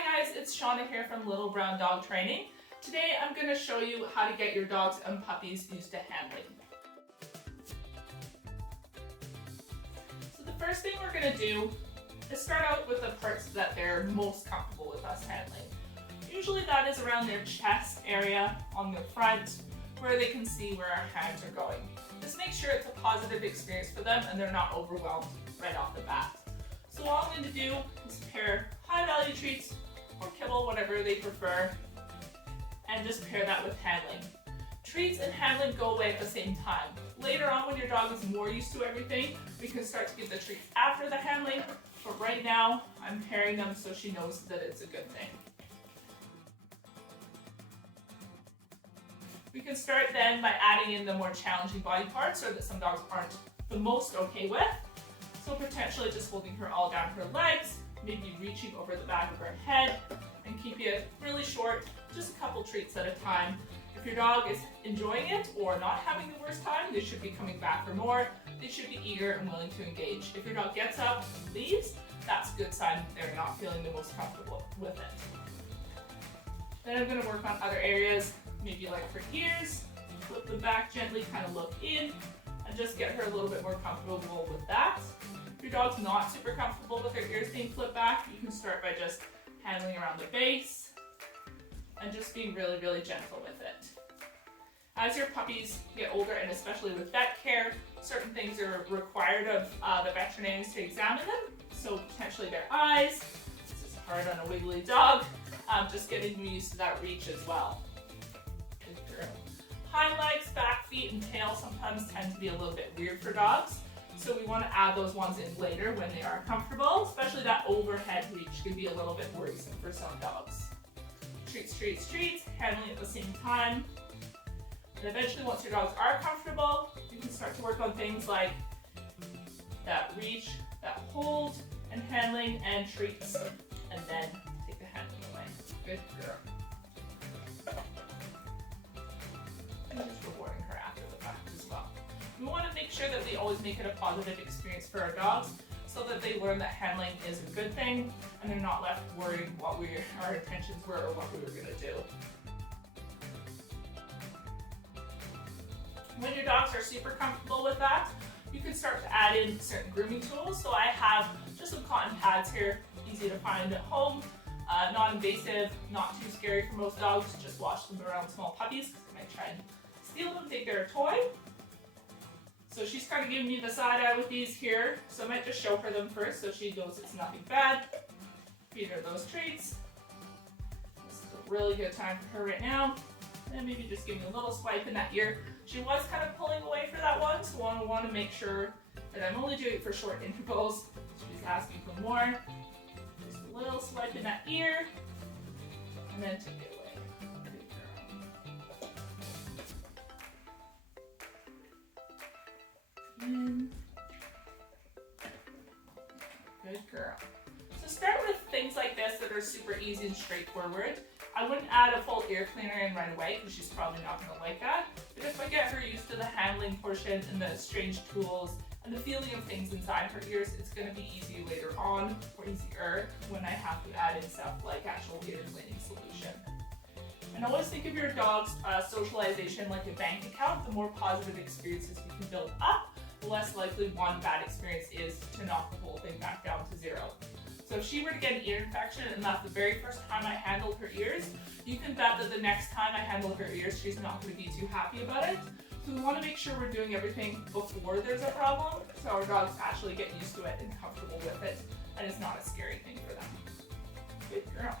Hi guys, it's Shauna here from Little Brown Dog Training. Today I'm going to show you how to get your dogs and puppies used to handling. So the first thing we're going to do is start out with the parts that they're most comfortable with us handling. Usually that is around their chest area on the front where they can see where our hands are going. Just make sure it's a positive experience for them and they're not overwhelmed right off the bat. So all I'm going to do is pair high value treats or kibble, whatever they prefer, and just pair that with handling. Treats and handling go away at the same time. Later on when your dog is more used to everything, we can start to give the treats after the handling, but right now I'm pairing them so she knows that it's a good thing. We can start then by adding in the more challenging body parts or that some dogs aren't the most okay with. So potentially just holding her all down her legs, maybe reaching over the back of her head, and keep it really short, just a couple treats at a time. If your dog is enjoying it or not having the worst time, they should be coming back for more. They should be eager and willing to engage. If your dog gets up and leaves, that's a good sign that they're not feeling the most comfortable with it. Then I'm going to work on other areas, maybe like her ears, flip them back gently, kind of look in, and just get her a little bit more comfortable with that. If your dog's not super comfortable with their ears being flipped back, you can start by just handling around the base and just being really, really gentle with it. As your puppies get older, and especially with vet care, certain things are required of the veterinarians to examine them. So potentially their eyes, this is hard on a wiggly dog, just getting them used to that reach as well. Good girl. Hind legs, back feet, and tail sometimes tend to be a little bit weird for dogs. So we want to add those ones in later when they are comfortable, especially that overhead reach can be a little bit worrisome for some dogs. Treats, treats, treats, handling at the same time. And eventually once your dogs are comfortable, you can start to work on things like that reach, that hold, and handling, and treats, and then take the handling away. Good girl. And just rewarding her after the fact as well. We want to make sure that we always make it a positive experience for our dogs so that they learn that handling is a good thing and they're not left worrying what our intentions were or what we were going to do. When your dogs are super comfortable with that, you can start to add in certain grooming tools. So I have just some cotton pads here, easy to find at home, non-invasive, not too scary for most dogs, just wash them around small puppies because they might try and steal them, think they're a toy. So she's kind of giving me the side eye with these here, so I might just show her them first so she knows it's nothing bad. Feed her those treats. This is a really good time for her right now. And maybe just give me a little swipe in that ear. She was kind of pulling away for that one, so I want to make sure that I'm only doing it for short intervals. She's asking for more. Just a little swipe in that ear, and then take it away. Good girl. So start with things like this that are super easy and straightforward. I wouldn't add a full ear cleaner in right away because she's probably not going to like that. But if I get her used to the handling portion and the strange tools and the feeling of things inside her ears, it's going to be easy later on, or easier when I have to add in stuff like actual ear cleaning solution. And always think of your dog's socialization like a bank account. The more positive experiences you can build up, the less likely one bad experience is to knock the whole thing back down to zero. So if she were to get an ear infection and that's the very first time I handled her ears, you can bet that the next time I handle her ears, she's not going to be too happy about it. So we want to make sure we're doing everything before there's a problem, so our dogs actually get used to it and comfortable with it, and it's not a scary thing for them. Good girl.